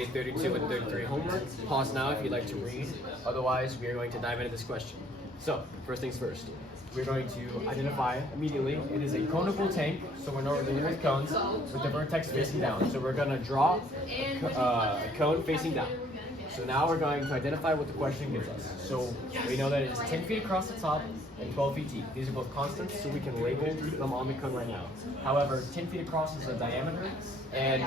page 32 and 33 homework. Pause now if you'd like to read. Otherwise, we are going to dive into this question. So, first things first. We're going to identify immediately. It is a conical tank, so we're dealing with cones with the vertex facing down. So we're going to draw a cone facing down. So now we're going to identify what the question gives us. So we know that it's 10 feet across the top and 12 feet deep. These are both constants, so we can label them on the cone right now. However, 10 feet across is the diameter, and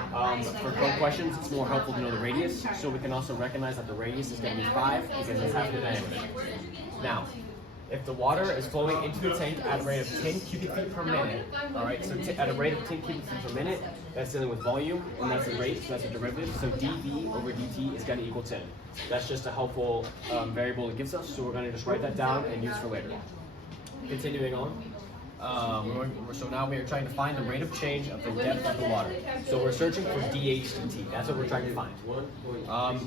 for cone questions, it's more helpful to know the radius, so we can also recognize that the radius is going to be 5 because it's half the diameter. Now, if the water is flowing into the tank at a rate of 10 cubic feet per minute, all right, so at a rate of 10 cubic feet per minute, that's dealing with volume, and that's the rate, so that's a derivative, so dV over dt is going to equal 10. That's just a helpful variable it gives us, so we're going to just write that down and use for later. Continuing on, so now we are trying to find the rate of change of the depth of the water. So we're searching for dH dt, that's what we're trying to find,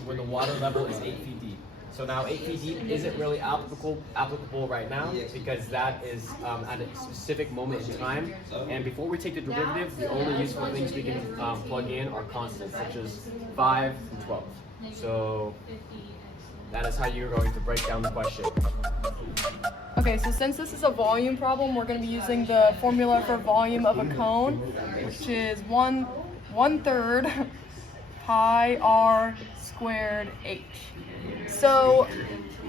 where the water level is 8 feet deep. So now 8 feet deep isn't really applicable right now because that is at a specific moment in time. And before we take the derivative, the only useful things we can plug in are constants, such as 5 and 12. So that is how you're going to break down the question. Okay, so since this is a volume problem, we're going to be using the formula for volume of a cone, which is 1/3 pi r squared h. So,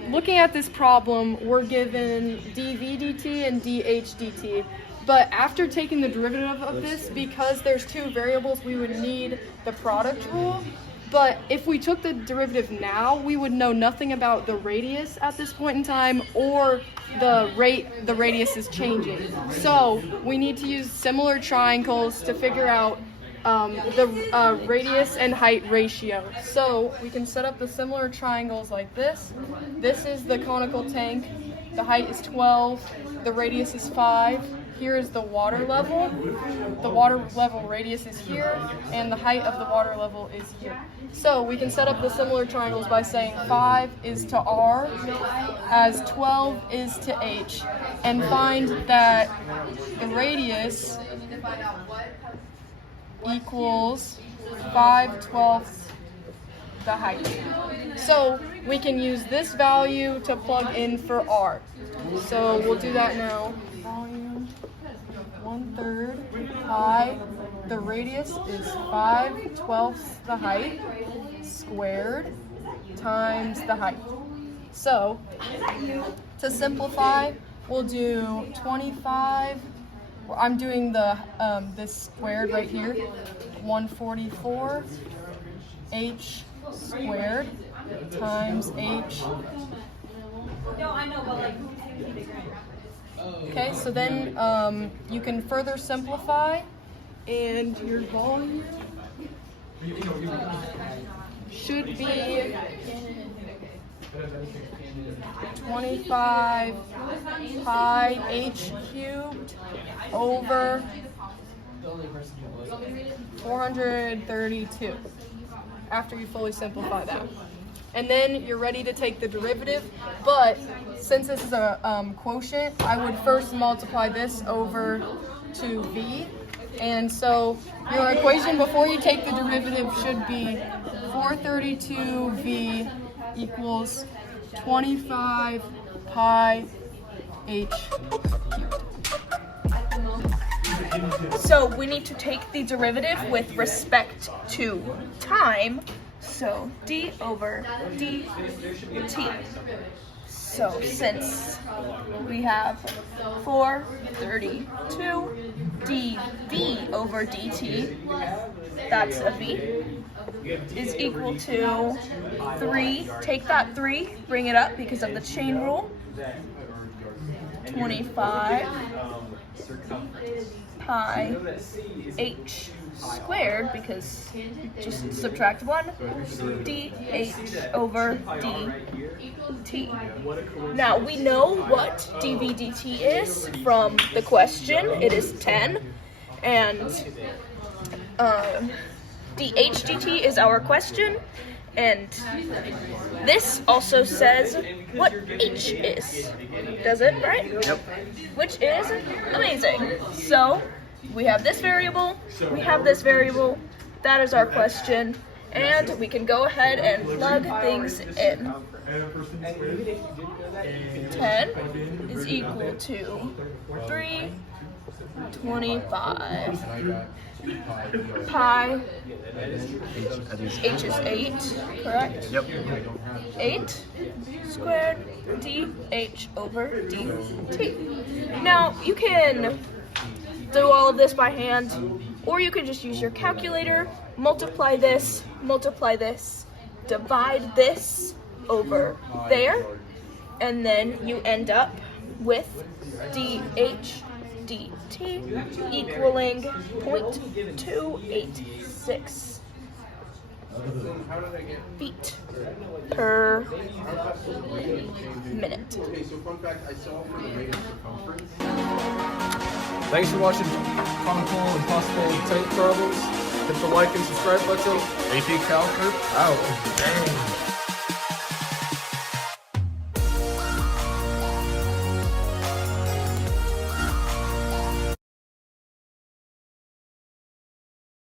looking at this problem, we're given dV dt and dH dt. But after taking the derivative of this, because there's two variables, we would need the product rule. But if we took the derivative now, we would know nothing about the radius at this point in time, or the radius is changing. So we need to use similar triangles to figure out the radius and height ratio. So we can set up the similar triangles like this. This is the conical tank. The height is 12. The radius is 5. Here is the water level. The water level radius is here, and the height of the water level is here. So we can set up the similar triangles by saying 5 is to R, as 12 is to H, and find that the radius equals 5/12 the height. So we can use this value to plug in for R. So we'll do that now. Volume 1/3 pi. The radius is 5/12 the height squared times the height. So to simplify, we'll do 25. I'm doing the this squared right here. 144 h squared times h. Okay, so then you can further simplify, and your volume should be 25 pi h cubed over 432 after you fully simplify that. And then you're ready to take the derivative, but since this is a quotient, I would first multiply this over to v. And so your equation before you take the derivative should be 432v equals 25 pi h cubed. So we need to take the derivative with respect to time. So d over dt. So since we have 432 dv over dt, that's a v, is equal to 3. Take that 3, bring it up because of the chain rule. 25 pi h squared, because just subtract 1, dh over dt. Now we know what dv dt is from the question. It is 10, and dh dt is our question, and this also says what h is. Does it, right? Yep. Which is amazing. So we have this variable, we have this variable, that is our question, And we can go ahead and plug things in. 10 is equal to 325. Pi, h is 8, correct? Yep. 8 squared dh over dt. Now, you can do all of this by hand, or you can just use your calculator, multiply this, divide this over there, and then you end up with dh dt equaling 0.286 feet per minute. Thanks for watching Conical and Possible Tank Problems. Hit the like and subscribe button. AP Calc out.